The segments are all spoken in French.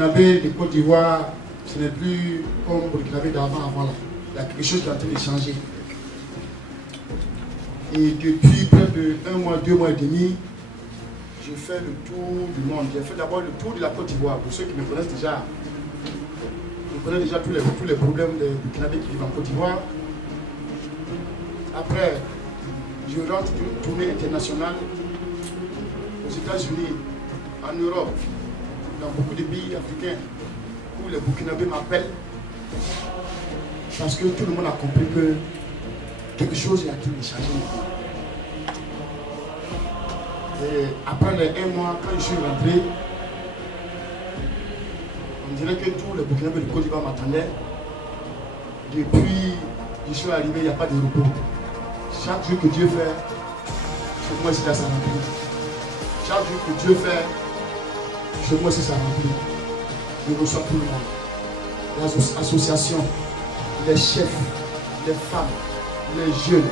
Burkinabé de Côte d'Ivoire, ce n'est plus comme Burkinabé d'avant là. Il y a quelque chose qui est en train de changer. Et depuis près de 1 mois, 2 mois et demi, je fais le tour du monde. J'ai fait d'abord le tour de la Côte d'Ivoire. Pour ceux qui me connaissent déjà, je connais déjà tous les problèmes des Burkinabés qui vivent en Côte d'Ivoire. Après, je rentre d'une tournée internationale aux États-Unis, en Europe, dans beaucoup de pays africains où les Burkinabés m'appellent parce que tout le monde a compris que quelque chose est en train de changer. Et après les 1 mois, quand je suis rentré, on dirait que tous les Burkinabés de Côte d'Ivoire m'attendaient. Depuis que je suis arrivé, il n'y a pas de repos. Chaque jour que Dieu fait, chez moi, c'est ça remplit. Chaque jour que Dieu fait, chez moi, c'est ça remplit. Je reçois tout le monde. Les associations, les chefs, les femmes, les jeunes.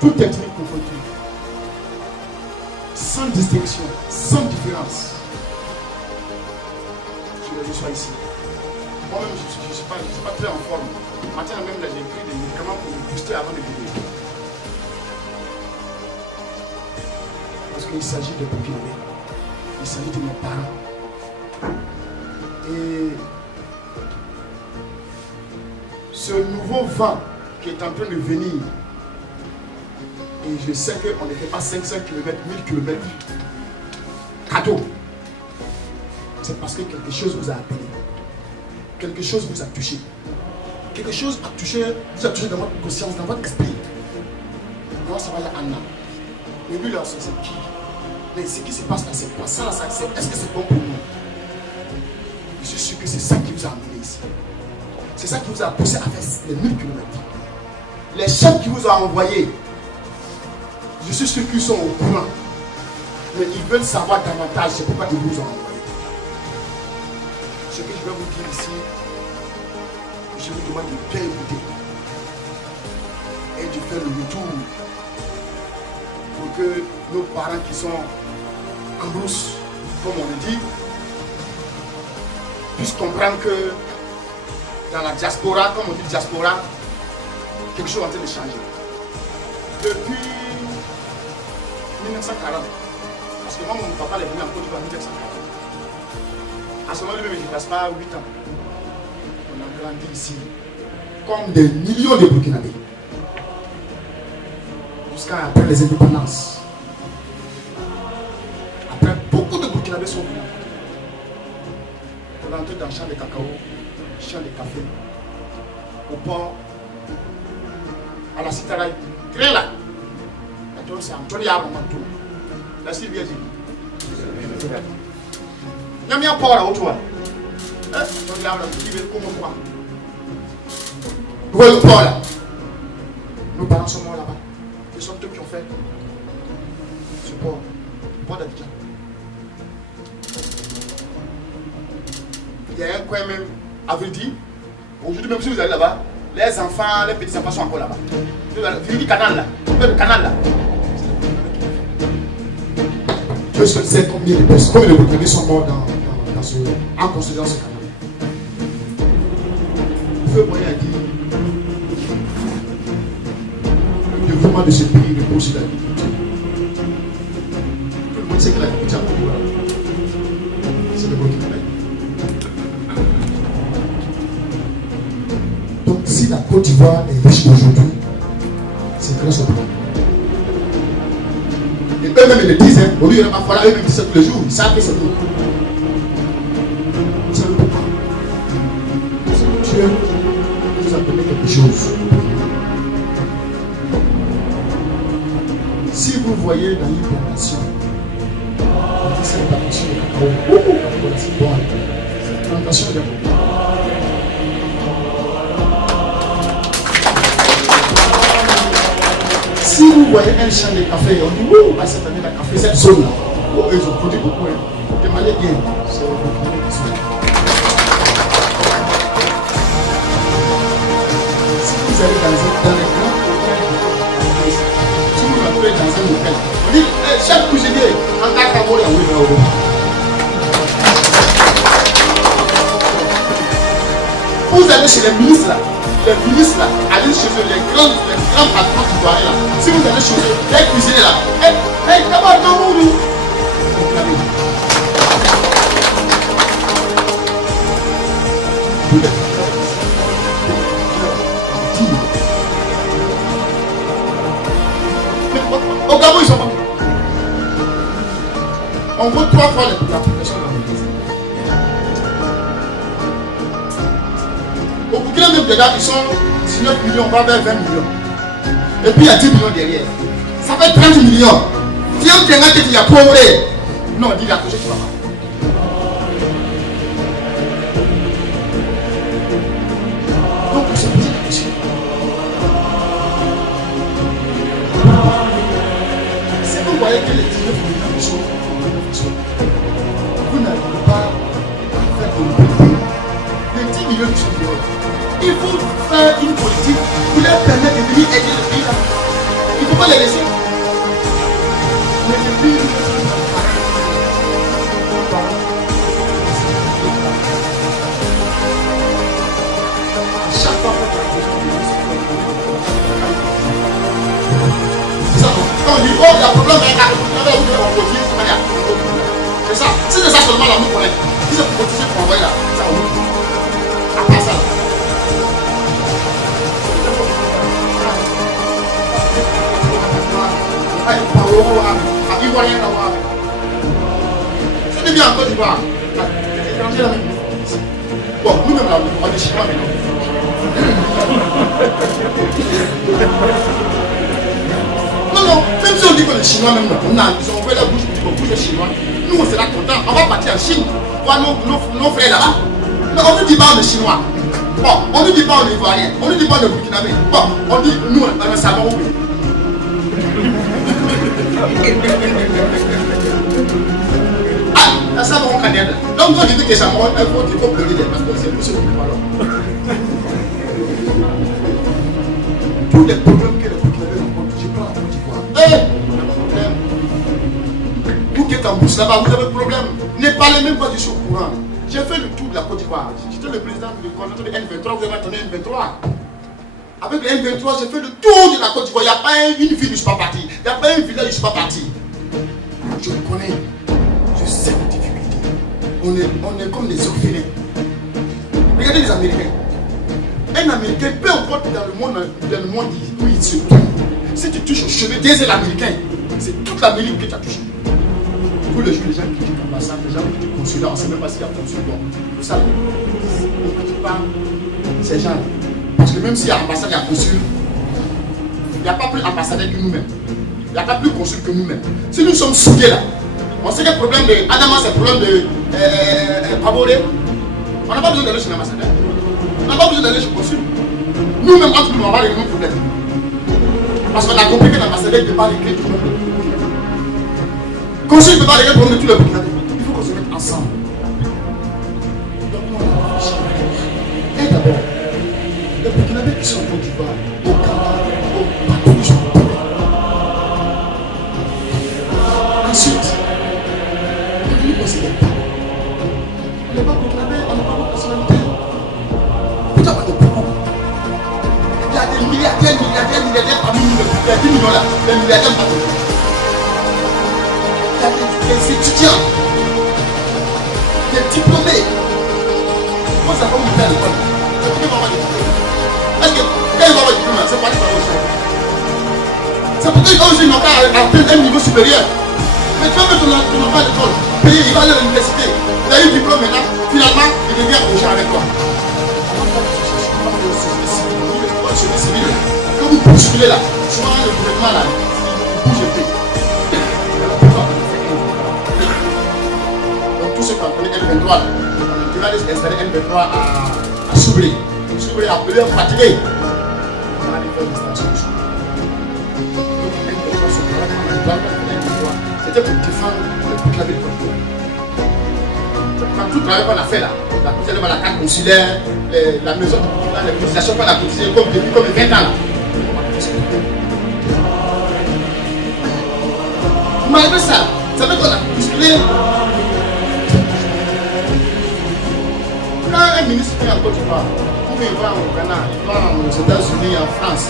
Toute ethnie confondue. Sans distinction, sans différence. Je les reçois ici. Moi-même, je ne suis pas très en forme. Matin même, j'ai pris des médicaments pour me booster avant de venir. Parce qu'il s'agit de Burkinabé. Il s'agit de mes parents. Et ce nouveau vent qui est en train de venir, et je sais qu'on ne fait pas 500 km, 1000 km cadeau. C'est parce que quelque chose vous a appelé. Quelque chose vous a touché. Quelque chose vous a touché dans votre conscience, dans votre esprit. Moi, ça va là, Anna. Mais lui, là, c'est qui? Mais ce qui se passe là, c'est quoi? Ça, là, est-ce que c'est bon pour nous? Je suis sûr que c'est ça qui vous a amené ici. C'est ça qui vous a poussé à faire les 1000 km. Les chefs qui vous ont envoyé, je suis sûr qu'ils sont au courant. Mais ils veulent savoir davantage, c'est pourquoi ils vous ont envoyé. Ce que je vais vous dire ici, je vous demande de bien écouter et de faire le retour pour que nos parents qui sont en brousse, comme on le dit, puissent comprendre que dans la diaspora, comme on dit diaspora, quelque chose est en train de changer. Depuis 1940, parce que moi, mon papa est venu en Côte d'Ivoire en 1940. À ce moment-là, je ne passe pas 8 ans. On a grandi ici comme des millions de Burkinabés. Jusqu'à après les indépendances. Après, beaucoup de Burkinabés sont venus. On est entré dans le champ de cacao, champ de café, au port, à la Citaraï, très là. Maintenant, c'est Anthony Armanto. La Sylvie a dit. Il y a mis un port là autour. Anthony Armanto, il veut comme quoi. Vous voyez le port là. Nos parents sont morts là-bas. Ce sont eux qui ont fait ce port. Le port d'Abidjan. Il y a un coin même à Vridi. Aujourd'hui, même si vous allez là-bas, les enfants, les petits-enfants sont encore là-bas. Vridi canal là. Le canal là. Dieu seul sait combien de personnes, combien de Burkinabés sont morts en construisant ce canal. Le feu moyen a dit le développement de ce pays repose sur l'agriculture. Tout le monde sait que l'agriculture a beaucoup là. C'est le Burkinabé. Donc si la Côte d'Ivoire est riche aujourd'hui, c'est grâce au pays. Et eux-mêmes ils le disent, hein, au lieu de ne pas falloir eux-mêmes disent ça tous les jours, ils savent que c'est nous. Vous savez pourquoi? Dieu nous a donné quelque chose. Si vous voyez dans une plantation, on dit c'est une plantation de cacao. C'est bon. C'est une plantation de cacao. Si vous voyez un champ de café, on dit ouh, cette année la café, cette zone là, oh, ils ont produit beaucoup. Demandez bien, c'est le Burkinabé qui sont là. Si vous allez dans les grands hôtels, si vous rentrez dans un hôtel, on dit chaque cuisinier, en cas de mort, il y a allez chez les ministres là, allez chez eux, les grands patrons ivoiriens là, si vous allez chez eux, les cuisiniers là, d'abord dans vous, au Gabon, ils sont pas. On voit 3 fois la population de la République. Au Burkina même dedans, ils sont 19 millions, on va vers 20 millions. Et puis il y a 10 millions derrière. Ça fait 30 millions. Si on tient qu'il y a pauvre, non, on dit la couche, tu vas pas. Donc, on se pose la question. Si vous voyez que les 19 millions sont vous n'arrivez pas à faire de pays. Les 10 millions qui sont dehors, il faut faire une politique pour leur permettre de venir aider le pays là. Il ne faut pas les laisser. Mais le pays, à chaque fois que quand on dit, oh, il y a un problème avec la politique, c'est ça. Si c'est ça seulement l'amour qu'on est. Si c'est pour protéger pour envoyer là, ça va nous. À part ça. C'est bien en Côte d'Ivoire. Bon, nous-mêmes là, on est chinois maintenant. Non, même si on dit qu'on est chinois, même là, ils ont ouvert la bouche pour dire qu'on est chinois. Nous, on sera contents. On va partir en Chine. Voir nos frères là-bas. Mais on ne dit pas on est chinois. Bon, on ne dit pas on est ivoirien. On ne dit pas on est burkinabé. Bon, on dit nous, on est savant oui. Ah, ça va on connaît. Donc, on dit que ça m'a il faut pleurer des parce que c'est nous, c'est nous, tous les problèmes que les burkinabés rencontrent, je prends en Côte d'Ivoire. Vous qui êtes en bouche là-bas, vous avez un problème. Ne parlez même pas du sur courant. J'ai fait le tour de la Côte d'Ivoire. J'étais le président du coordinateur de N23, vous avez entendu N23. Avec le N23, j'ai fait le tour de la Côte d'Ivoire. Il n'y a pas une ville où je ne suis pas parti. Il n'y a pas un village où je ne suis pas parti. Je le connais. Je sais les difficultés. On est comme des orphelins. Regardez les Américains. Un Américain, peu importe dans le monde où il se trouve, si tu touches au chevet des Américains, c'est toute l'Amérique que tu as touché. Tous les jours, les gens qui disent l'ambassade, les gens qui disent consulat, on ne sait même pas s'il y a consulat. Vous savez, on ne dit pas ces gens. Parce que même s'il y a ambassade, il y a consul, il n'y a pas plus ambassadeur que nous-mêmes. Il n'y a pas plus consul que nous-mêmes. Si nous sommes soudés là, on sait que le problème de Adama, c'est le problème de Pabodé. On n'a pas besoin d'aller chez l'ambassadeur. On n'a pas besoin d'aller chez le consul. Nous-mêmes, entre nous, on va régler nos problèmes. Parce qu'on a compris que l'ambassadeur ne peut pas régler tout le monde. Consul ne peut pas régler le problème de tout le monde. Il faut qu'on se mette ensemble. Donc, nous, on a réfléchi. Et d'abord, les Burkinabés qui sont en Côte d'Ivoire, au Ghana, au partout, ils sont en Côte d'Ivoire. Ensuite, on a dit que c'est les pas. Les pas Burkinabés, on n'a pas de personnalité. Putain, on est beaucoup. Il y a des milliardaires parmi nous, les 10 millions là, les milliardaires parmi nous. Il y a des étudiants, des diplômés. Moi, ça va me faire l'école. C'est pour que maman dit. Est-ce que quand il va avoir du diplôme, c'est pas les parents aussi. C'est pour qu'ils n'ont pas atteint un niveau supérieur. Mais tu vas mettre ton enfant à l'école, payer, il va aller à l'université. Il a eu le diplôme maintenant, finalement, il devient prochain avec toi. Quand vous bousculez là, souvent le gouvernement là, il bouge un peu. Donc tout ce qu'on connaît N23 là, tu vas aller installer N23 à Soubré. Soubré a appelé un fatigué. On a allé faire une station de Soubré. Donc N23 se prend N23. C'était pour défendre le Burkinabé de Côte d'Ivoire. Quand tout le travail qu'on a fait là, la carte consulaire, la maison du Burkina, les cotisations qu'on a cotisées depuis comme 20 ans là. Malgré ça, ça veut qu'on a bousculé. Quand un ministre vient en Côte d'Ivoire, on il va au Ghana, il va aux États-Unis, en France.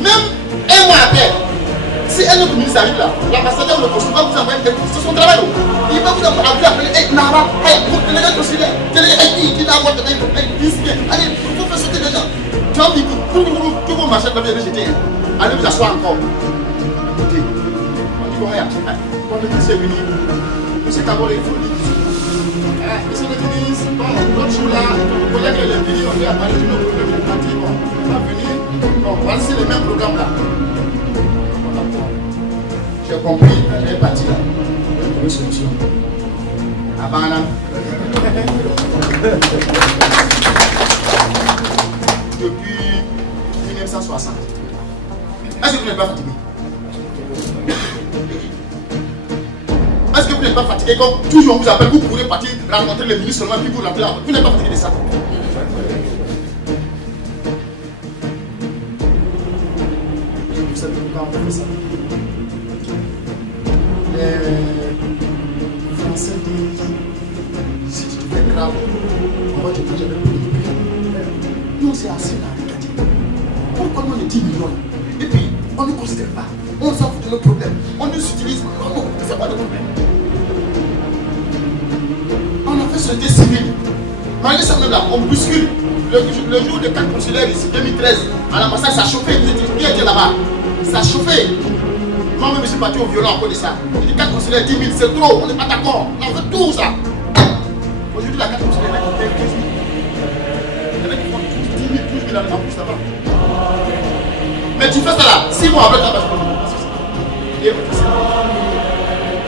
Même un mois après, si un autre ministre arrive là, l'ambassadeur ne va vous envoyer c'est son travail. Il va vous appeler, hey, Nara, hey, vous tenez le dossier, tenez, hey, il a votre nez, hey, allez, il faut faire sauter les gens. Tu as envie que tout vos machins doivent être jetés. Allez vous asseoir encore. Écoutez, on dit qu'on est après. Quand le ministre est venu, M. Kabore, il faut le dire. Monsieur le ministre, bon, l'autre jour là, le collègue est venu, on lui a parlé de nos problèmes de parti, bon, on va venir, bon, voici les mêmes programmes là. J'ai compris, elle est partie là. Elle a trouvé une solution. Abana. Depuis 1960. Est-ce que vous n'êtes pas fatigué? Est-ce que vous n'êtes pas fatigué comme toujours on vous appelle, vous pourrez partir rencontrer le ministre seulement puis vous l'appeler? Vous n'êtes pas fatigué de ça? Vous savez pourquoi on fait ça? Les Français disent si tu te fais grave, on va te manger avec le pays. Non, c'est assez là, regardez. Pourquoi on est 10 millions? Et puis, on ne considère pas. On s'en fout de nos problèmes. On nous utilise. Non, c'est pas de problème. On a fait société civile. Malgré ça, même là, on bouscule. Le jour de 4 consulaires ici, 2013, à l'ambassade, ça a chauffé. Qui était là-bas? Ça a chauffé. Moi-même, je suis parti au violon à cause de ça. Il dit 4 consulaires, 10 000, c'est trop. On n'est pas d'accord. On veut tout ça. Aujourd'hui, la 4 consulaires, il y en a qui payent 15 000. Il y en a qui font 10 000, 12 000 en plus là-bas. Mais tu fais ça là, 6 mois après, tu vas pas. Et vous faites ça.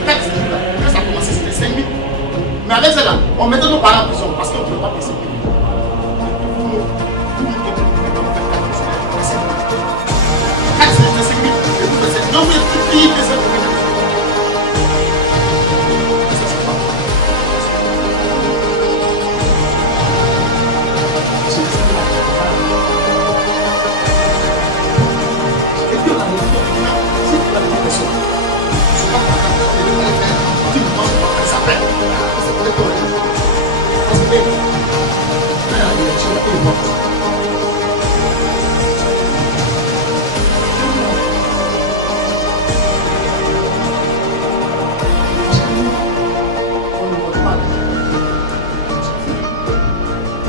4 là, quand ça a commencé, c'était 5 000. Mais avec ça là, on mettait nos parents en prison parce qu'on ne pouvait pas payer 5 000. Non, vous êtes plus pire que ça. Et puis on a montré, si tu as des personnes, je ne sais pas comment faire, tu me manges pas, ça fait. C'est pour les corrections. Parce que, la direction est morte.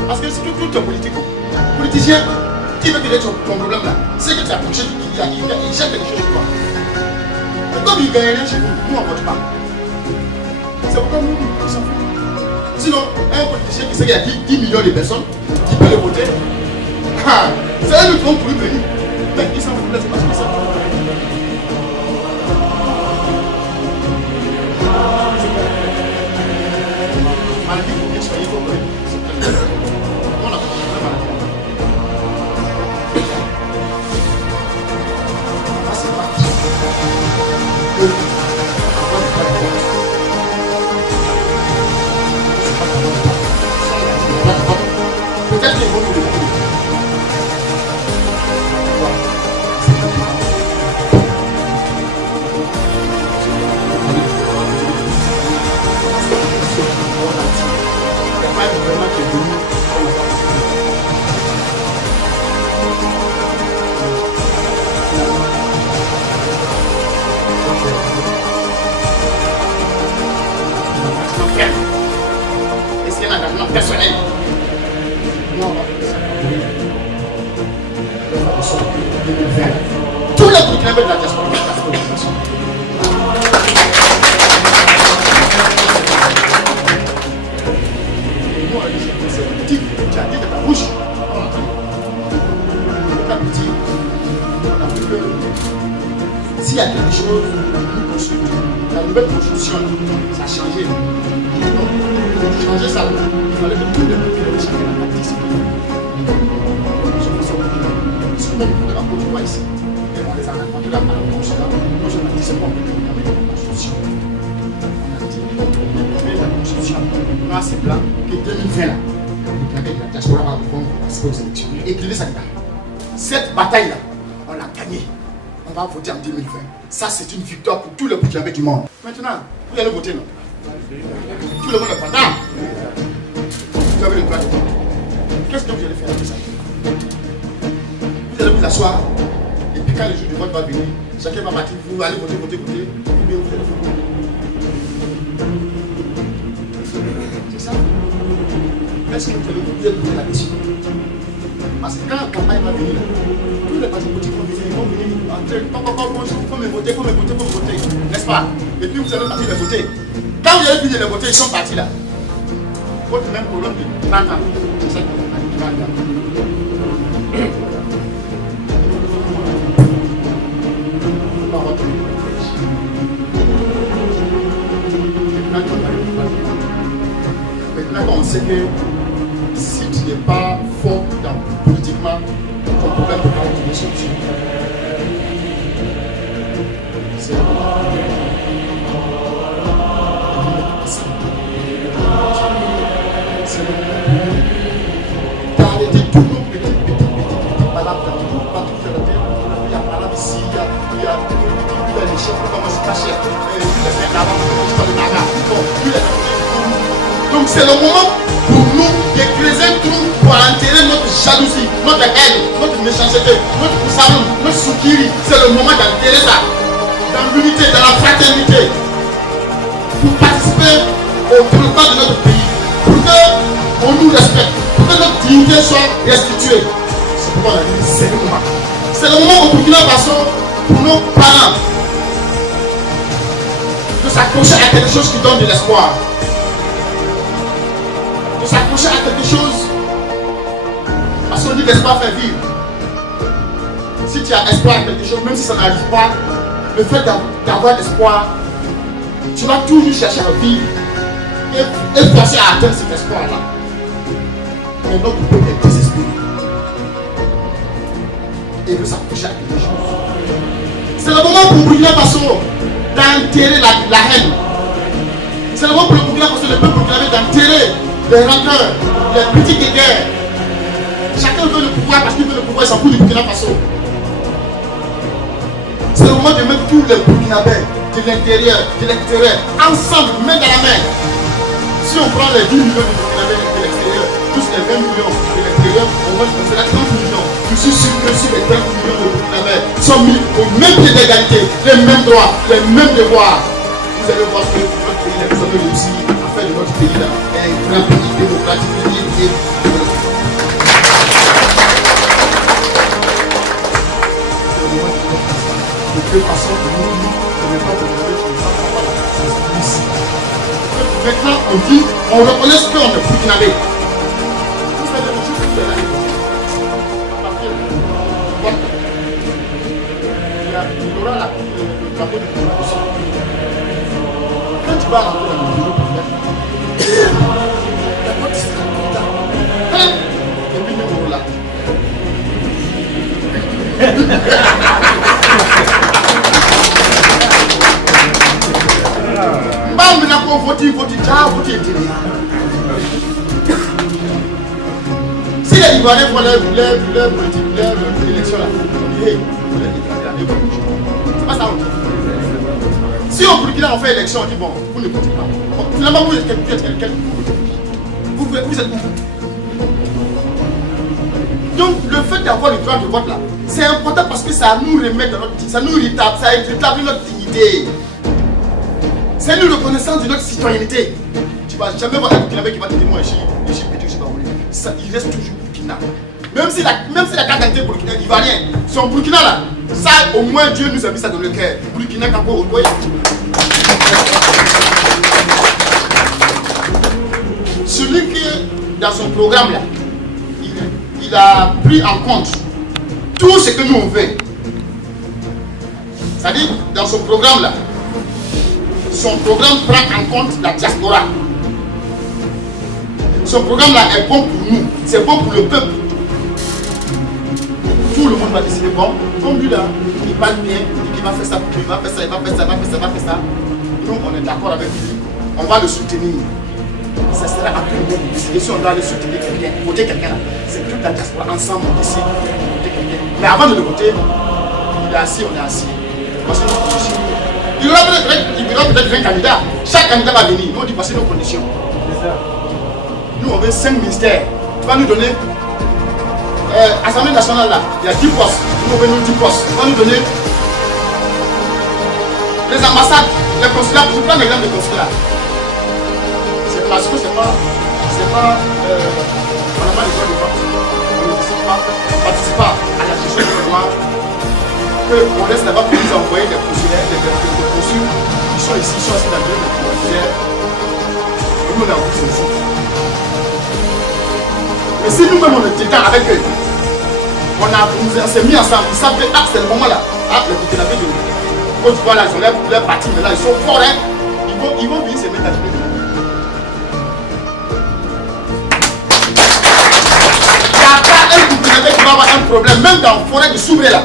Parce que c'est tout un politicien qui veut régler ton problème là, c'est que tu as approché, il cherche quelque chose de toi. Mais comme il ne gagne rien chez nous, nous on ne vote pas. C'est pourquoi nous s'en fout. Sinon, un politicien qui sait qu'il y a 10 millions de personnes qui peuvent le voter, c'est un autre pour lui venir. Mais il s'en fout, c'est pas ce que ça. Maladie pour bien soigner vos problèmes. On a pas de maladie. Ah, c'est pas. Peut-être qu'ils vont nous le dire. Est-ce qu'il y a un engagement personnel? Non, tous les Burkinabés de la diaspora. Tu as dit de ta bouche. La nouvelle constitution, ça a changé. Donc, pour changer ça, il fallait que tous les Burkinabés changent la discipline. Ce que nous devons continuer ici, et on les a rencontrés là par la constitution. Nous, on a dit c'est bon, on a mis la constitution. On a dit, on a mis la constitution. Noir, c'est blanc, que 2020 là, la diaspora va participer aux élections. Écrivez ça là. Cette bataille-là, on l'a gagnée. On va voter en 2020. Ça, c'est une victoire pour tous les Burkinabés du monde. Maintenant, vous allez voter, non? Tout le monde est content. Vous avez le droit de voter. Qu'est-ce que vous allez faire avec ça? Vous allez vous asseoir, et puis quand le jour du vote va venir, chacun va partir, vous allez voter, ou bien vous allez voter. C'est ça? Est-ce que vous allez voter la décision? Parce que quand la campagne va venir, tous les partis politiques vont venir entrer, faut me voter, n'est-ce pas? Et puis vous allez partir les voter. Quand vous avez fini de les voter, ils sont partis là. Votre même problème de 30 ans. C'est ça qui va arriver. Maintenant, on sait que si tu n'es pas fort politiquement, ton problème peut pas trouver solution. C'est le moment. C'est le moment. D'arrêter tous nos petits palabres dans tout, pas tout faire la terre. Il y a palabre ici, il y a les chefs, comment se cacher, les faire là-bas, donc c'est le moment pour nous de creuser un trou pour enterrer notre jalousie, notre haine, notre méchanceté, notre poussage, notre soukiri. C'est le moment d'enterrer ça dans l'unité, dans la fraternité, pour participer au développement de notre pays, pour qu'on nous respecte, pour que notre dignité soit restituée. C'est pourquoi on a dit c'est le moment. C'est le moment au Burkina Faso pour nos parents de s'accrocher à quelque chose qui donne de l'espoir. De s'accrocher à quelque chose, parce qu'on dit l'espoir fait vivre. Si tu as espoir à quelque chose, même si ça n'arrive pas, le fait d'avoir espoir, tu vas toujours chercher à vivre et forcer à atteindre cet espoir-là. Mais notre peuple est désespéré et veut s'accrocher à quelque chose. C'est le moment pour Burkina Faso d'enterrer la haine. C'est le moment pour le Burkina Faso, le peuple burkinabé d'enterrer les rancœurs, les petits guerres. Chacun veut le pouvoir parce qu'il veut le pouvoir, il s'en fout du Burkina Faso. C'est le moment de mettre tous les Burkinabés de l'intérieur, de l'extérieur, ensemble, main dans la main. Si on prend les 10 millions de Burkinabés de l'extérieur, plus les 20 millions de l'intérieur, on va se passer à 30 millions. Je suis sûr que si les 30 millions de Burkinabés sont mis au même pied d'égalité, les mêmes droits, les mêmes devoirs, vous allez voir que notre pays est plus réussi à faire de notre pays là un grand pays démocratique et de quelle façon nous ne pas de maintenant on dit, on reconnaît ce qu'on est burkinabé. Vous faites le jeu de la il y aura le drapeau de Burkina aussi. Quand tu vas rentrer dans le bureau pour faire, la porte sera là. Et puis nous là. Si les Ivoiriens font leur élection là, c'est pas ça. Si au Burkina on fait élection, on dit bon, vous ne votez pas. Finalement, vous êtes quelqu'un. Vous êtes où? Donc le fait d'avoir le droit de vote là, c'est important parce que ça nous remet dans notre dignité, ça nous rétablit notre dignité. C'est une reconnaissance de notre citoyenneté. Tu vas jamais voir un Burkinabé qui va te dire moi je suis petit, je suis pas voulu. Il reste toujours Burkina. Même si la carte d'identité burkinabé ivoirien, son Burkina là, ça au moins Dieu nous a mis ça dans le cœur. Burkina Campo Okoye. Celui qui dans son programme là, il a pris en compte tout ce que nous on fait. C'est-à-dire, dans son programme là, son programme prend en compte la diaspora. Son programme là est bon pour nous, c'est bon pour le peuple. Tout le monde va décider, bon, comme lui là, il parle bien, il va faire ça, il va faire ça, il va faire ça, il va faire ça, il va faire ça. Nous, on est d'accord avec lui, on va le soutenir. Ça sera à tout le monde de décider si on doit aller soutenir quelqu'un, voter quelqu'un là. C'est toute la diaspora ensemble on décide de voter quelqu'un. Mais avant de le voter, il est assis, on est assis. Voici nos conditions. Il y aura peut-être 20 candidats. Chaque candidat va venir. Nous, on dit voici nos conditions. Nous, on veut 5 ministères. Tu vas nous donner. Assemblée nationale là, il y a 10 postes. Nous, on veut nous 10 postes. Tu vas nous donner. Les ambassades, les consulats. Je prends l'exemple des consulats. C'est parce que c'est pas. On n'a pas les droits de vote. On ne participe pas à la gestion du pouvoir. On laisse là-bas pour nous envoyer des consulaires, des consuls qui sont ici, qui sont assis dans le consulaire. Et nous, on a envie ici. Mais si nous-mêmes on est dedans avec eux, on s'est mis ensemble, ils savent que c'est le moment là. Le Burkinabé de Côte d'Ivoire là, ils ont leur parti, mais là ils sont forts, hein. Ils vont venir se mettre à jouer. Il n'y a pas un Burkinabé qui va avoir un problème, même dans la forêt de Soubré là.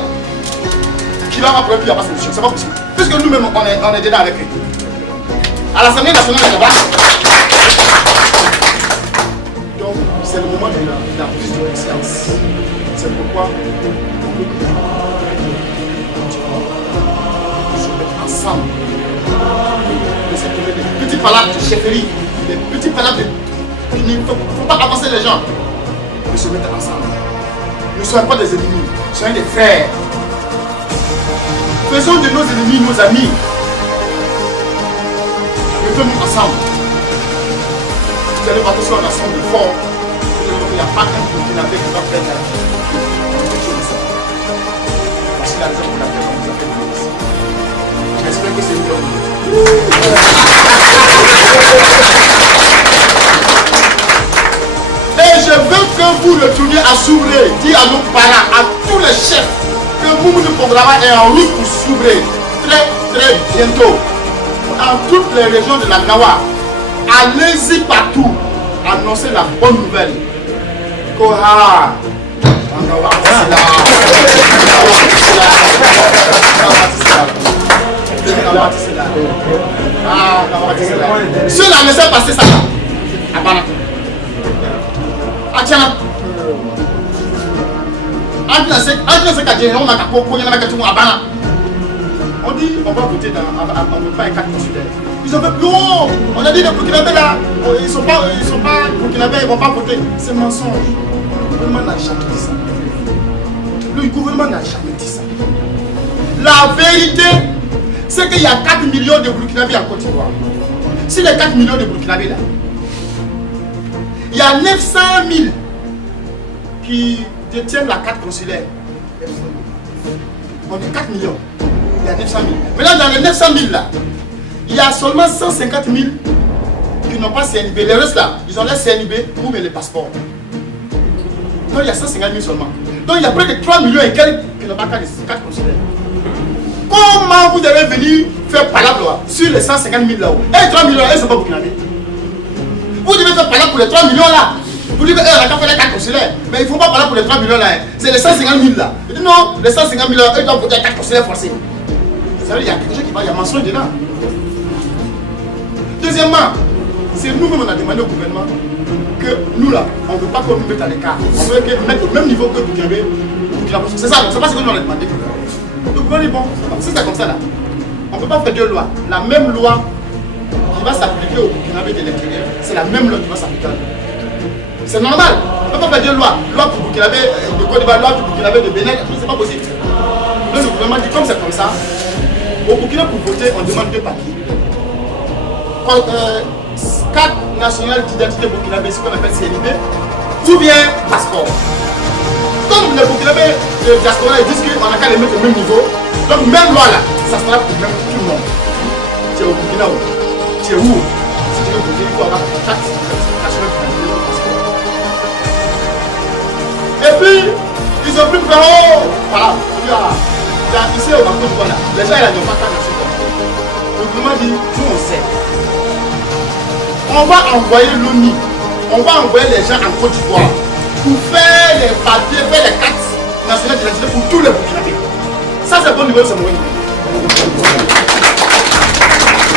Qui va avoir un problème, il n'y a pas de solution, c'est pas possible. Puisque nous-mêmes on est dedans avec eux. À l'Assemblée nationale, on est là-bas. Donc, c'est le moment de la prise de conscience. C'est pourquoi on veut se mettre ensemble. Laisser tomber des petits palabres de chefferie, des petits palabres il ne faut pas avancer les gens. Mais se mettre ensemble. Ne soyons pas des ennemis, soyons des frères. Faisons de nos ennemis nos amis. Mettons-nous ensemble. Vous allez voir que si on ensemble fort, il n'y a pas un Burkinabé qui va faire la vie. Parce que la raison pour laquelle on nous a fait le ici. J'espère que c'est une bonne idée. Et je veux que vous retourniez à Soubré, dire à nos parents, à tous les chefs, que Moumouni Pongraba est en route pour Soubré très bientôt. Dans toutes les régions de la Nawa, allez-y partout, annoncez la bonne nouvelle. Koha, ceux-là laissez passer ça là. Abana. Atiana. On dit on va voter on veut pas un cadre consulaire. Ils ont fait plus haut. On a dit les Burkinabés là, ils sont pas Burkinabés, ils vont pas voter. C'est mensonge. Le gouvernement n'a jamais dit ça. Le gouvernement n'a jamais dit ça. La vérité, c'est qu'il y a 4 millions de Burkinabés en Côte d'Ivoire. Si les 4 millions de Burkinabés là, il y a 900 000 qui détiennent la carte consulaire. On dit 4 millions. Il y a 900 000. Maintenant, dans les 900 000 là, il y a seulement 150 000 qui n'ont pas CNIB. Les restes là, ils ont leur CNIB ou bien les passeports. Donc il y a 150 000 seulement. Donc il y a près de 3 millions et quelques qui n'ont pas carte consulaire. Comment vous devez venir faire palabre sur les 150 000 là-haut? Et 3 millions là, ils ne sont pas burkinabés. Vous devez faire palabre pour les 3 millions là. Vous dites qu'eux, on a fait la carte consulaire. Mais il ne faut pas parler pour les 3 millions là. C'est les 150 000 là. Il dit non, les 150 000 là, eux doivent voter la carte consulaire forcée. Ça veut dire qu'il y a quelque chose qui va, il y a mensonge dedans. Deuxièmement, c'est nous-mêmes on a demandé au gouvernement que nous là, on ne veut pas qu'on nous mette à l'écart. On veut mettre au même niveau que Burkinabé. C'est ça, c'est pas ce que nous on a demandé. Donc le gouvernement dit bon, si c'est comme ça là, on ne peut pas faire deux lois. La même loi qui va s'appliquer au Burkinabé de l'intérieur, c'est la même loi qui va s'appliquer. C'est normal. On ne peut pas faire deux lois. Loi pour Burkinabé de Côte d'Ivoire, loi pour Burkinabé de Bénin, c'est pas possible. Donc le gouvernement dit comme c'est comme ça, au Burkina pour voter, on demande deux papiers. Carte nationale d'identité burkinabé, ce qu'on appelle CNIB, ou bien passeport. Comme les Burkinabés de diaspora ils disent qu'on n'a qu'à les mettre au même niveau, donc même loi là, ça sera pour même tout le monde. Tu es au Burkina, tu es où? Si tu veux voter, il faut avoir carte nationale d'identité passeport. Et puis, ils ont pris le voilà, Ici, au Côte d'Ivoire, les gens n'ont pas qu'à nationalité. Le gouvernement dit, nous on sait. On va envoyer l'ONU, on va envoyer les gens en Côte d'Ivoire pour faire les papiers, faire les cartes nationales d'identité pour tous les Burkinabés. Ça, c'est bon niveau, c'est mon niveau.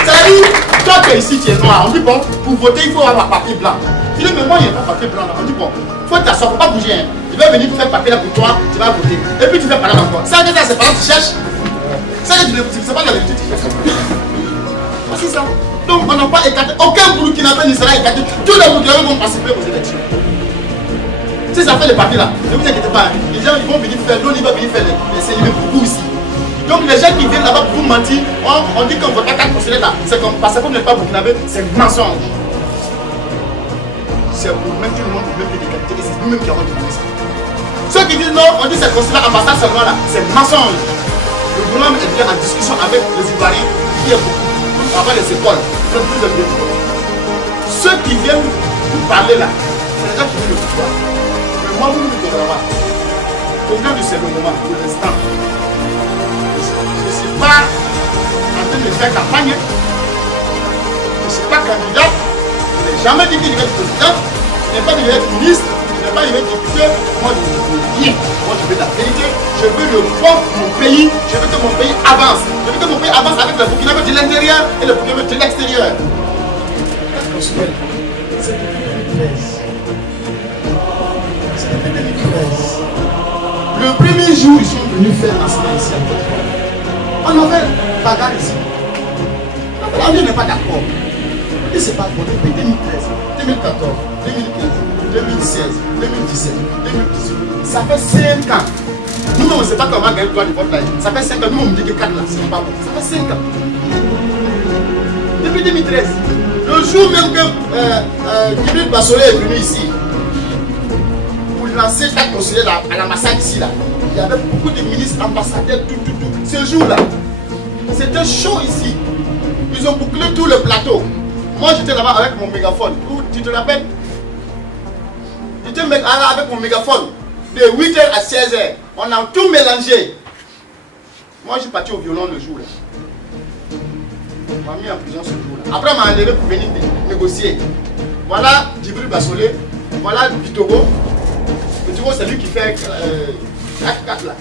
C'est-à-dire, toi qui es ici, tu es noir, on dit bon, pour voter, il faut avoir un papier blanc. Tu dis, mais moi, il n'y a pas de papier blanc là. On dit bon, il faut t'asseoir, il ne faut pas bouger. Hein. Il va venir faire papier là pour toi, tu vas voter. Et puis tu fais parler encore. Ça, c'est pas là que tu cherches. Ça, c'est pas la vérité, tu cherches. C'est ça. Donc, on n'a pas écarté. Aucun Burkinabé ne sera écarté. Tous les Burkinabés vont participer aux élections. Si ça fait les papiers là, ne vous inquiétez pas. Les gens ils vont venir faire, l'ONU va venir faire les CIV pour vous ici. Donc, les gens qui viennent là-bas pour vous mentir, on dit qu'on ne vote pas 4 conseillers là. C'est comme parce qu'on n'est pas Burkinabé, c'est mensonge. C'est pour mettre tout le monde du même pied d'égalité et c'est nous-mêmes qui avons demandé ça. Ceux qui disent non, on dit c'est consulat ambassade seulement là, c'est mensonge. Le gouvernement est bien en discussion avec les Ivoiriens qui est beaucoup, avec les écoles, c'est plus de bien. Ceux qui viennent vous parler là, c'est les gens qui viennent le pouvoir. Mais moi, vous ne me connaissez pas. Aujourd'hui, c'est le moment, pour l'instant. Je ne suis pas en train de faire campagne. Je ne suis pas candidat. Je n'ai jamais dit qu'il y avait du président. Je n'ai pas dit qu'il y avait du ministre. Je n'ai pas dit qu'il y avait du député. Moi, je veux rien. Moi, je veux la vérité. Je veux le bon pour mon pays. Je veux que mon pays avance. Je veux que mon pays avance avec le Burkinabé de l'intérieur et le Burkinabé de l'extérieur. C'est depuis 2013. C'est depuis 2013. Le premier jour, ils sont venus faire l'enseignement ici à Côte d'Ivoire. On avait bagarre ici. On n'est pas d'accord. Et c'est pas bon depuis 2013, 2014, 2015, 2016, 2017, 2018. Ça fait 5 ans. Nous, on ne sait pas comment gagner le droit de vote là. Ça fait 5 ans. Nous, on me dit que 4 là, c'est pas bon. Ça fait 5 ans. Depuis 2013. Le jour même que Djibril Bassolé est venu ici pour lancer 4 conseillers à l'ambassade ici là, il y avait beaucoup de ministres, ambassadeurs, tout. Ce jour-là, c'était chaud ici. Ils ont bouclé tout le plateau. Moi j'étais là-bas avec mon mégaphone. Tu te rappelles? J'étais avec mon mégaphone. De 8h à 16h. On a tout mélangé. Moi je suis parti au violon le jour là. On m'a mis en prison ce jour-là. Après on m'a enlevé pour venir négocier. Voilà Djibril Bassolé. Voilà Bitogo. Bitogo c'est lui qui fait 4 là.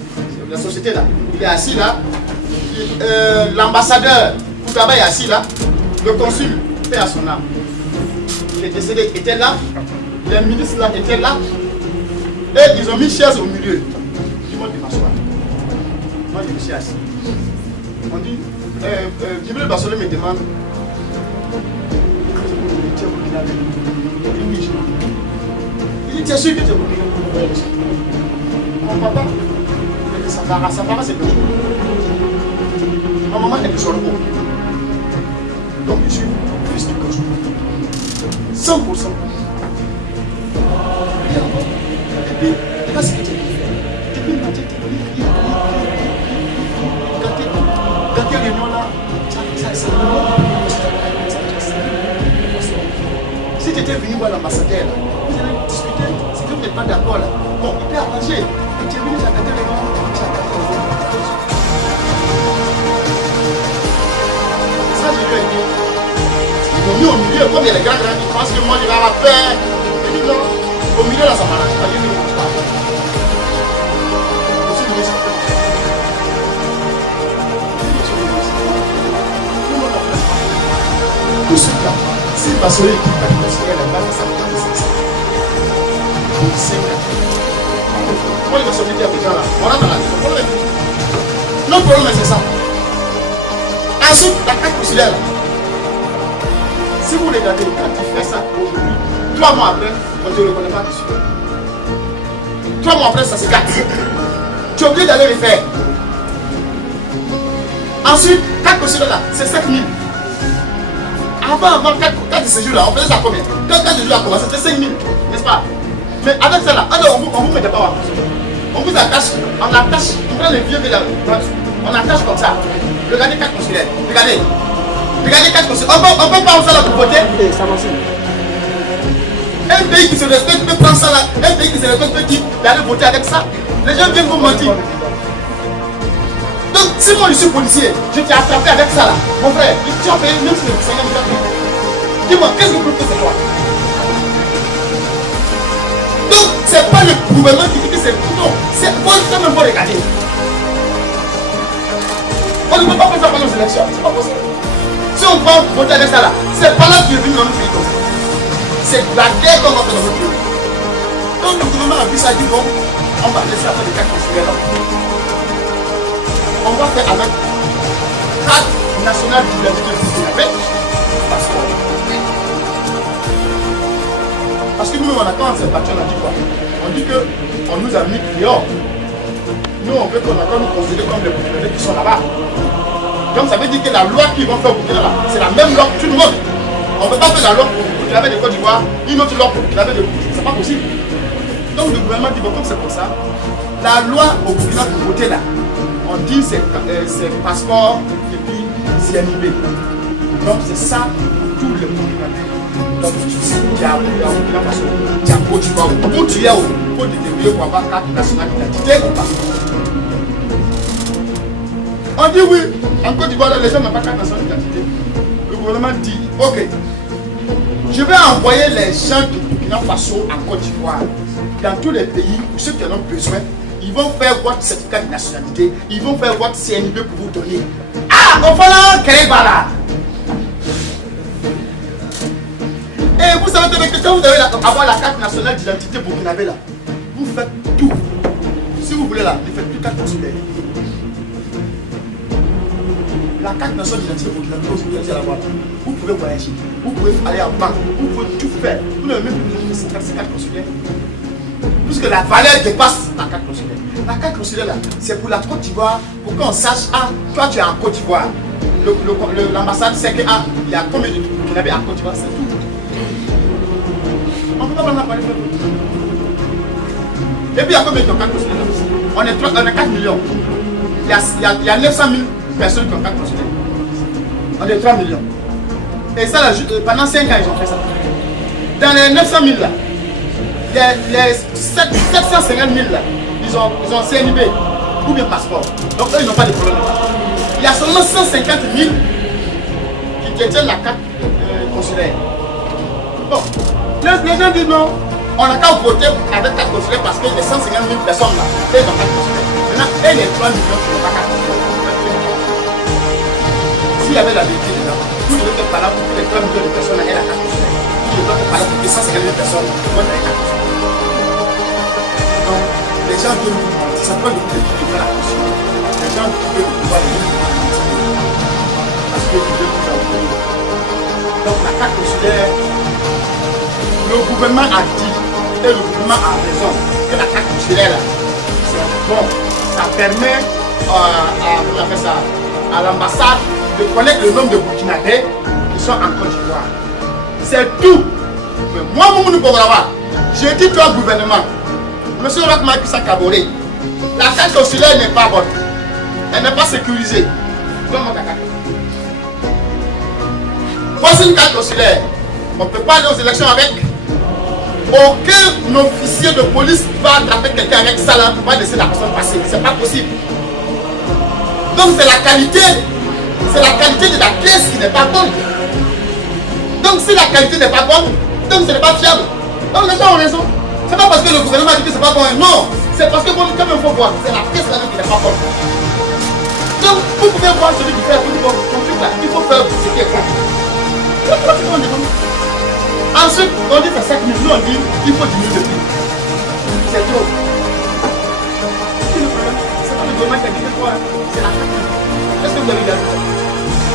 La société là. Il est assis là. L'ambassadeur Koutaba est assis là. Le consul à son âme. Il est décédé, était là. Les ministres là étaient là. Et ils ont mis chaise au milieu. Ils m'ont dit m'asseoir. Moi je me suis assis. On dit, Djibril Bassolé me demande. Il dit, tu es sûr que tu es Burkinabé? Mon papa, sa maman c'est Burkinabé. Ma maman est de Sorgho. Donc je suis fils du Kojou. 100%. Et puis, regarde ce que tu as fait. Depuis ma tête, quand tu es réunion là, c'est si tu étais venu voir l'ambassadeur, vous allez discuter, si vous n'êtes pas d'accord là, bon, il peut arranger. Et tu es venu, tu as gâté les gens, tu as gâté les gens. Ça, je lui ai dit. Ils m'ont mis au milieu, comme il y a les gars qui pensent que moi je vais avoir peur. Je dis non, au milieu là ça m'arrange pas, je ne mange pas. Je suis ministre. Tout ce là, si Bassolé qui va considérer la base de sa vie, c'est 5 ans. Moi il va sortir de Abidjan là, on rentre là, notre problème c'est ça. Ensuite, la carte consulaire là. Si vous regardez, quand tu fais ça aujourd'hui, 3 mois après, on ne te reconnaît pas dessus. 3 mois après, ça se gâte. Tu es obligé d'aller le faire. Ensuite, 4 consulaires là, c'est 7 000. Avant 4 de ces jours là, on faisait ça combien? Quand 4 de jours a commencé, c'était 5 000, n'est-ce pas? Mais avec ça là, on ne vous mettait pas en prison. On vous attache, on prend les vieux de la on attache comme ça. Regardez 4 consulaires, regardez. Regardez 4 consulaires. On peut pas ça là pour voter. Un pays qui se respecte peut prendre ça là. Un pays qui se respecte peut aller voter avec ça. Les gens viennent vous mentir. Donc, si moi je suis policier, je t'ai attrapé avec ça là, mon frère, tu as payé même si le 50 000 euros. Dis-moi, qu'est-ce que vous faites, c'est toi? Donc, c'est pas le gouvernement qui dit que c'est tout. Non, c'est moi qui même pas regarder. On ne peut pas faire ça pendant les élections, c'est pas possible. Si on va voter avec ça là, c'est pas là qui est venu dans notre pays comme ça. C'est la guerre qu'on va faire dans notre pays. Donc le gouvernement a vu ça, dit bon, on va laisser faire des cartes consulaires là. On va faire avec carte nationale d'identité avec passeport. Parce que nous, quand on s'est battu, on a dit quoi? On dit qu'on nous a mis dehors. Nous, on veut qu'on nous considère comme les Burkinabés qui sont là-bas. Donc ça veut dire que la loi qu'ils vont faire au Burkina là, c'est la même loi pour tout le monde. On ne peut pas faire la loi pour Burkinabé de Côte d'Ivoire, une autre loi pour Burkinabé de Burkina. C'est pas possible. Donc le gouvernement dit, bon, comme c'est comme ça, la loi au Burkina pour voter là, on dit c'est passeport et puis CNIB. Donc c'est ça pour tous les Burkinabés. Donc il y a Burkina Faso, il y a Côte d'Ivoire. Où tu es, il faut te débrouiller pour avoir carte nationale d'identité ou pas. On dit oui, en Côte d'Ivoire, les gens n'ont pas carte nationale d'identité. Le gouvernement dit, ok, je vais envoyer les gens du Burkina Faso en Côte d'Ivoire. Dans tous les pays, pour ceux qui en ont besoin, ils vont faire votre certificat de nationalité, ils vont faire votre CNIB pour vous donner. Ah, on va là, quel est là? Et vous savez que quand vous devez avoir la carte nationale d'identité burkinabé là, vous faites tout. Si vous voulez là, vous faites plus carte consulaire. La carte nationale d'identité burkinabé, vous allez la voir. Vous pouvez voyager, vous pouvez aller en banque, vous pouvez tout faire. Vous n'avez même plus besoin de ces cartes consulaires. Puisque la valeur dépasse la carte consulaire. La carte consulaire là, c'est pour la Côte d'Ivoire, pour qu'on sache, ah, toi tu es en Côte d'Ivoire. L'ambassade sait que ah, il y a combien de Burkinabés en Côte d'Ivoire, c'est tout. On ne peut pas prendre la parole. Et puis il y a combien de cartes consulaires? On est 4 millions. Il y a 900 000 personnes qui ont carte consulaire. On est 3 millions. Et ça, là, pendant 5 ans, ils ont fait ça. Dans les 900 000 là, les 750 000 là, ils ont CNIB ou bien passeport. Donc eux, ils n'ont pas de problème. Il y a seulement 150 000 qui détiennent la carte consulaire. Bon, les gens disent non, on n'a qu'à voter avec carte consulaire parce que les 150 000 personnes là, ils ont carte consulaire. Maintenant, et les 3 millions qui n'ont pas carte consulaire. S'il y avait la vérité dedans, vous devez faire par là pour que les 3 millions de personnes aient la carte consulaire. Vous devez faire par là pour que 150 000 personnes aient la carte consulaire. Donc, les gens veulent nous mentir, ça peut nous faire la conscience. Les gens veulent nous voir parce qu'ils veulent nous envoyer. Donc, la carte consulaire, le gouvernement a dit, et le gouvernement a raison, que la carte consulaire, c'est bon. Ça permet à l'ambassade de connaître le nombre de Burkinabés qui sont en Côte d'Ivoire. C'est tout. Mais moi, Moumouni Bograwa, j'ai dit toi, gouvernement, monsieur Rakma Kissa Kaboré, la carte consulaire n'est pas bonne. Elle n'est pas sécurisée. Donne-moi ta carte. Voici une carte consulaire. On ne peut pas aller aux élections avec. Aucun officier de police va attraper quelqu'un avec ça là, va laisser la personne passer. C'est pas possible. Donc c'est la qualité de la pièce qui n'est pas bonne. Donc si la qualité n'est pas bonne, donc ce n'est pas fiable. Donc les gens ont raison. C'est pas parce que le gouvernement a dit que c'est pas bon. Non, c'est parce que bon, quand même il faut voir. C'est la pièce là qui n'est pas bonne. Donc vous pouvez voir celui qui fait ton truc là. Il faut faire ce qui est bon. Ensuite, on dit que c'est 5 000, nous on dit qu'il faut diminuer le prix. C'est trop. C'est pas le gouvernement qui a dit que quoi, c'est la carte. Est-ce que vous avez regardé ça?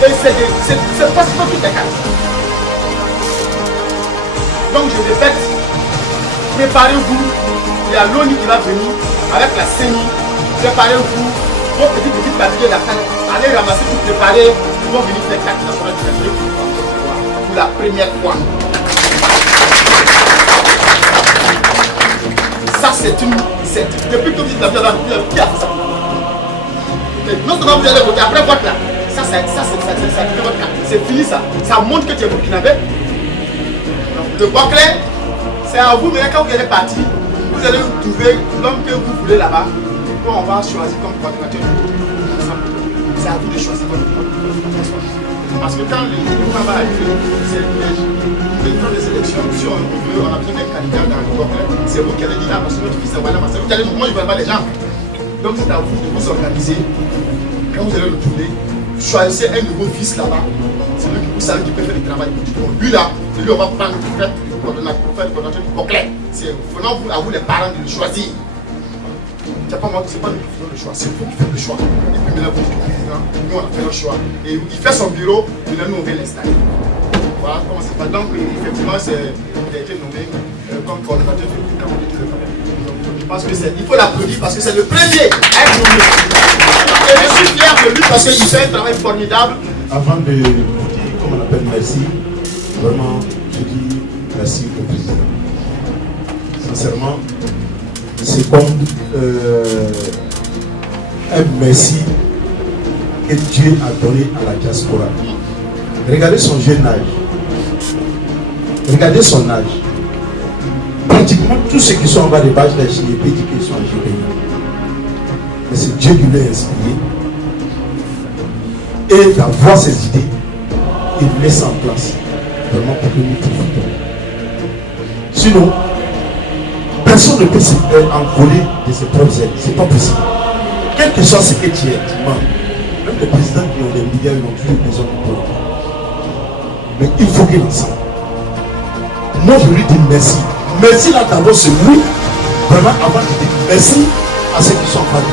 Et c'est pas toutes les cartes. Donc je répète, préparez-vous. Il y a l'ONU qui va venir avec la CENI. Préparez-vous. Vos petits papiers, la carte. Allez ramasser tout préparer. Ils vont venir faire carte nationale d'identité pour la première fois. Ça c'est une... Depuis que vous êtes là, qui a fait ça? Non seulement vous allez voter après vote là. Ça c'est votre carte. C'est fini ça. Ça montre que tu es burkinabé. Le bois clair, c'est à vous, mais quand vous allez partir, vous allez trouver l'homme que vous voulez là-bas. On va choisir comme coordinateur. c'est à vous de choisir votre camp. Parce que quand le travail c'est les élections, si on a pris des candidats dans le congrès, c'est vous qui allez dire, parce que notre fils, voilà, c'est vous qui allez dire, moi je ne veux pas les gens. Donc c'est à vous de vous organiser. Quand vous allez le tourner, choisissez un nouveau fils là-bas. C'est lui qui vous savez qui peut faire le travail. Bon, lui là, lui on va prendre pour faire le coordonnateur du congrès. C'est vraiment à vous les parents de le choisir. C'est pas moi, c'est pas nous qui faisons le choix, c'est vous qui faites le choix. Et puis maintenant, vous dites au président, nous on a fait le choix. Et il fait son bureau, maintenant nous on vient l'installer. Voilà comment ça se passe. Donc effectivement, il a été nommé comme coordonnateur du cabinet de Cameroun. Je pense que il faut l'applaudir parce que c'est le premier à être nommé. Et je suis fier de lui parce qu'il fait un travail formidable. Avant de vous dire, comme on appelle, merci, vraiment, je dis merci au président. Sincèrement, c'est comme un merci que Dieu a donné à la diaspora. Regardez son jeune âge. Regardez son âge. Pratiquement tous ceux qui sont en bas des pages de la JEP disent qu'ils sont en JEP. Mais c'est Dieu qui l'a inspiré. Et d'avoir ses idées, il met ça en place. Vraiment pour que nous profitons. Sinon, personne ne peut s'encoller de ses propres aides. Ce n'est pas possible. Quel que soit ce que tu es, tu mens. Même les présidents qui ont des milliards, ils ont toujours besoin de toi. Mais il faut qu'il en sorte. Moi, je lui dis merci. Merci là d'abord, c'est lui. Vraiment, avant de dire merci à ceux qui sont en face.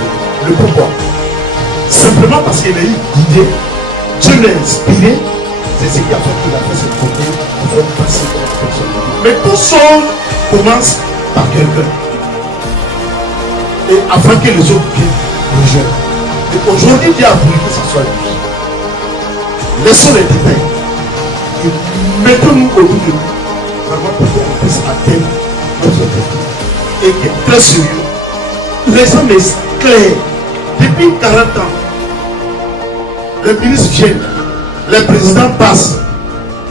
Le pourquoi? Simplement parce qu'il a eu l'idée, Dieu l'a inspiré. C'est ce qui a fait qu'il a fait ce côté pour faire passer pour la personne. Mais tout seul commence par quelqu'un. Et afin que les autres viennent rejoindre. Et aujourd'hui, Dieu a voulu que ça soit lui. Laissons les détails. Et mettons-nous au bout de nous. Vraiment pour qu'on puisse atteindre nos objectifs. Et qui est très sérieux. Les hommes est clair. Depuis 40 ans, les ministres viennent, les présidents passent,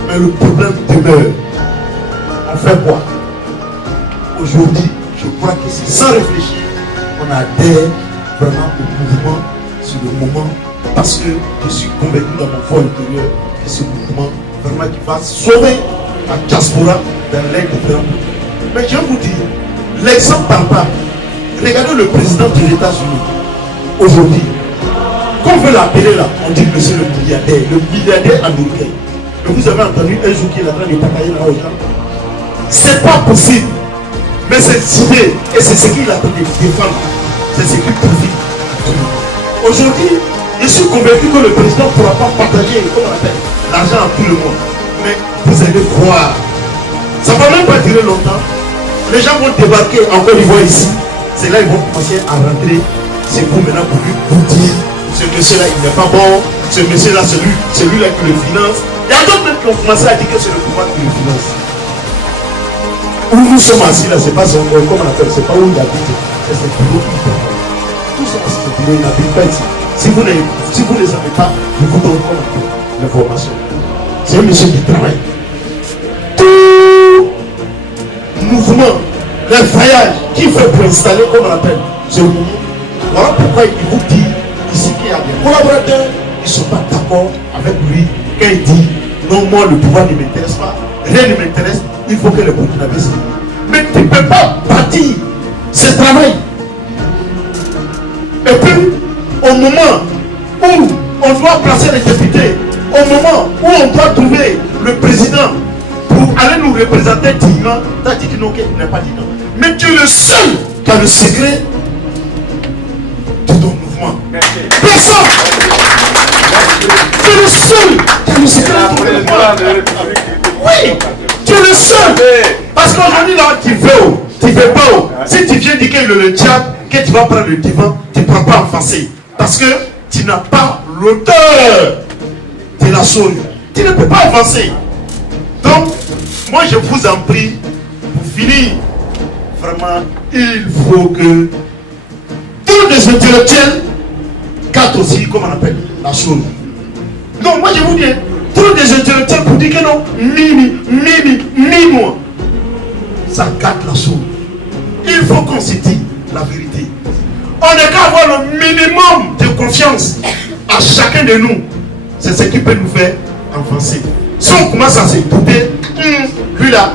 mais le problème demeure. On fait quoi? Aujourd'hui, je crois que c'est sans réfléchir, on adhère vraiment au mouvement sur le moment, parce que je suis convaincu dans mon fond intérieur que ce mouvement vraiment qui va sauver la diaspora dans les différents pays. Mais je vais vous dire, l'exemple par pas. Regardez le président des États-Unis. Aujourd'hui, qu'on veut l'appeler là, on dit que c'est le milliardaire américain. Mais vous avez entendu un jour qu'il est en train de patailler là aux gens. C'est pas possible. Mais c'est idée et c'est ce qu'il a de défendre. C'est ce qu'il profite. Aujourd'hui, je suis convaincu que le président ne pourra pas partager, comme on appelle, l'argent à tout le monde. Mais vous allez voir, ça ne va même pas durer longtemps. Les gens vont débarquer en Côte d'Ivoire ici. C'est là qu'ils vont commencer à rentrer. C'est vous maintenant pour lui vous dire, ce monsieur-là il n'est pas bon, ce monsieur-là c'est lui-là qui le finance. Il y a d'autres même qui ont commencé à dire que c'est le pouvoir qui le finance. Où nous sommes assis là, c'est pas son comme on appelle, c'est pas où il habite, c'est le bureau qui fait. Tout ça c'est le bureau, il n'habite pas ici. Si vous ne les savez pas, je vous donne l'information. C'est un monsieur qui travaille. Tout mouvement, les faillages qu'il fait pour installer, comme on appelle, c'est le moment. Voilà pourquoi il vous dit ici qu'il y a des collaborateurs qui ne sont pas d'accord avec lui quand il dit non, moi le pouvoir ne m'intéresse pas, rien ne m'intéresse, il faut que les Burkinabés se lèvent. Mais tu ne peux pas bâtir ce travail. Et puis, au moment où on doit placer les députés, au moment où on doit trouver le président pour aller nous représenter dignement, tu as dit que non, qu'il n'est pas dit non. Mais tu es le seul qui a le secret de ton mouvement. Personne. Tu es le seul qui a le secret de ton mouvement. Oui, tu es le seul. Parce qu'aujourd'hui, là, tu veux pas. Si tu viens dire que le diable, que tu vas prendre le divan, tu ne prends pas en face. Parce que tu n'as pas l'auteur de la chose. Tu ne peux pas avancer. Donc, moi, je vous en prie, pour finir, vraiment, il faut que tous les intellectuels, 4 aussi, comme on appelle la chose. Non, moi je vous dis, tous les intellectuels pour dire que non, moi, ça gâte la chose. Il faut qu'on se dise la vérité. On n'est qu'à avoir le minimum de confiance à chaque chacun de nous, c'est ce qui peut nous faire avancer. Si on commence à se douter, lui là,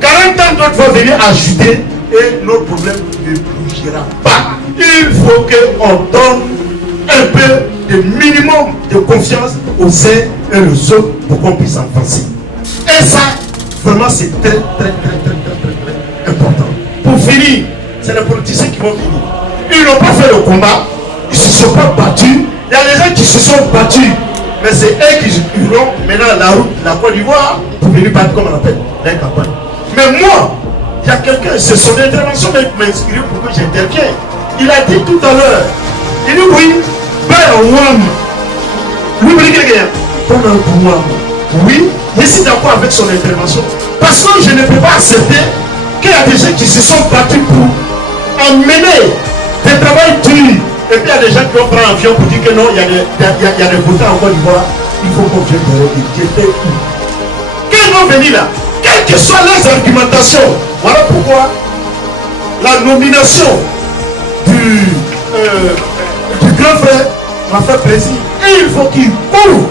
40 ans d'autres vont venir ajouter et notre problème ne bougera pas. Il faut qu'on donne un peu de minimum de confiance aux uns et aux autres pour qu'on puisse avancer. Et ça, vraiment, c'est très important. Pour finir, c'est les politiciens qui vont finir. Ils n'ont pas fait le combat, ils ne se sont pas battus. Il y a des gens qui se sont battus, mais c'est eux qui iront maintenant la route de la Côte d'Ivoire pour venir battre, comme on appelle, la campagne. Mais moi, il y a quelqu'un, c'est son intervention m'a inspiré pour que j'intervienne. Il a dit tout à l'heure, il dit oui, oui, je suis d'accord avec son intervention. Parce que je ne peux pas accepter qu'il y a des gens qui se sont battus pour emmener des travail dur. Et puis il y a des gens qui vont prendre l'avion pour dire que non, il y a des votants en Côte d'Ivoire, il faut qu'on vienne de où. Qu'ils vont venir là, quelles que soient leurs argumentations. Voilà pourquoi la nomination du grand frère m'a fait plaisir. Et il faut qu'il couvre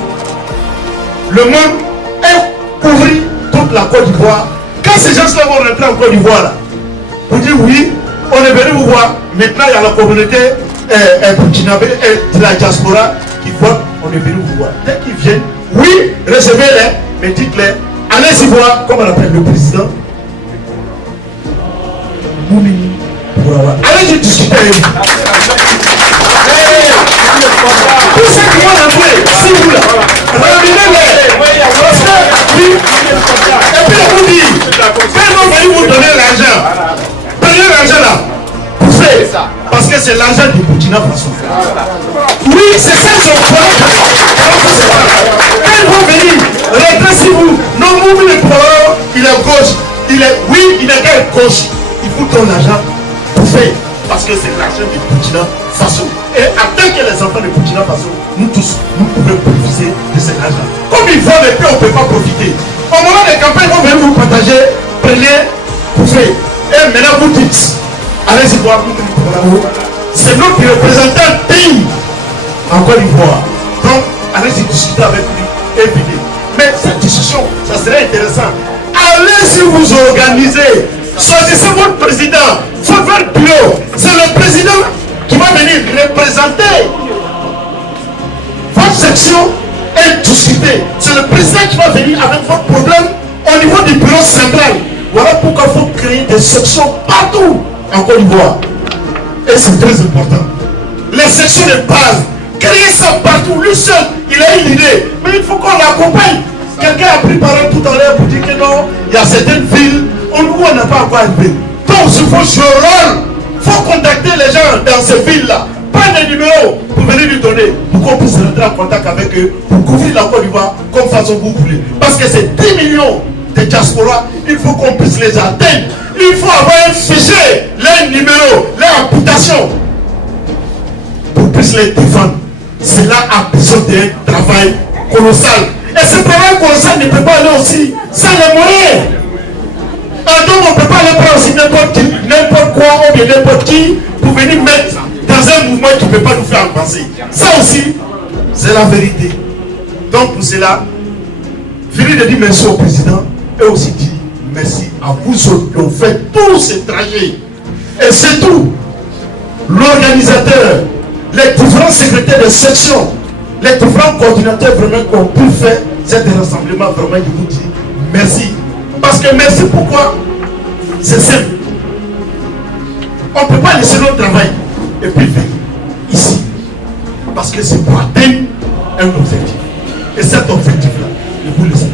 le monde et couvrir toute la Côte d'Ivoire. Quand ces gens-là vont rentrer en Côte d'Ivoire là, pour dire oui, on est venu vous voir. Maintenant il y a la communauté burkinabé et de la diaspora qui voit, on est venu vous voir. Dès qu'ils viennent, oui, recevez-les, mais dites-les, allez-y voir, comme on appelle le président. Allez-y discuter avec vous. Tous ceux qui vont entrer, si vous là, ramenez-les. Et puis on vous dit, quand on va vous donner l'argent, prenez l'argent là, poussez, parce que c'est l'argent du Burkina Faso. Oui, c'est ça son problème. Quand ils vont venir, redressez-vous. Non, vous le problème, il est gauche. Oui, il est quelle gauche. Il faut ton argent pousser, parce que c'est l'argent du Burkina Faso. Et attends que les enfants de Burkina Faso, nous tous, nous pouvons profiter de cet argent. Comme ils vont, mais puis on ne peut pas profiter. Au moment des campagnes, on va vous partager, prenez, poussez. Et maintenant vous dites, allez-y voir, c'est nous qui représentons le pays en Côte d'Ivoire. Donc, allez-y discuter avec lui et venez. Mais cette discussion, ça serait intéressant. Allez-y vous organiser. Choisissez votre président, faites votre bureau. C'est le président qui va venir représenter votre section et discuter. C'est le président qui va venir avec votre problème au niveau du bureau central. Voilà pourquoi il faut créer des sections partout en Côte d'Ivoire. Et c'est très important. Les sections de base, créer ça partout. Lui seul, il a une idée, mais il faut qu'on l'accompagne. Quelqu'un a pris parole tout à l'heure pour dire que non, il y a certaines villes où on n'a pas encore arrivé. Donc il faut jouer le rôle. Il faut contacter les gens dans ces villes-là. Prendre des numéros pour venir lui donner, pour qu'on puisse rentrer en contact avec eux, pour couvrir la Côte d'Ivoire comme façon vous voulez. Parce que c'est 10 millions de diaspora, il faut qu'on puisse les atteindre. Il faut avoir un fichier, leurs numéros, leur imputation, pour puisse les défendre. Cela a besoin d'un travail colossal. Et ce travail colossal ne peut pas aller aussi sans les moyens. Donc on ne peut pas aller prendre aussi n'importe quoi ou bien n'importe qui pour venir mettre dans un mouvement qui ne peut pas nous faire avancer. Ça aussi, c'est la vérité. Donc pour cela, venez de dire merci au président et aussi dire merci à vous autres qui ont fait tout ce trajet. Et surtout, l'organisateur, les différents secrétaires de section, les différents coordinateurs vraiment qui ont pu faire cet rassemblement, vraiment je vous dis merci. Parce que merci pourquoi? C'est simple. On ne peut pas laisser notre travail et puis venir ici. Parce que c'est pour atteindre un objectif. Et cet objectif-là, je vous le sais.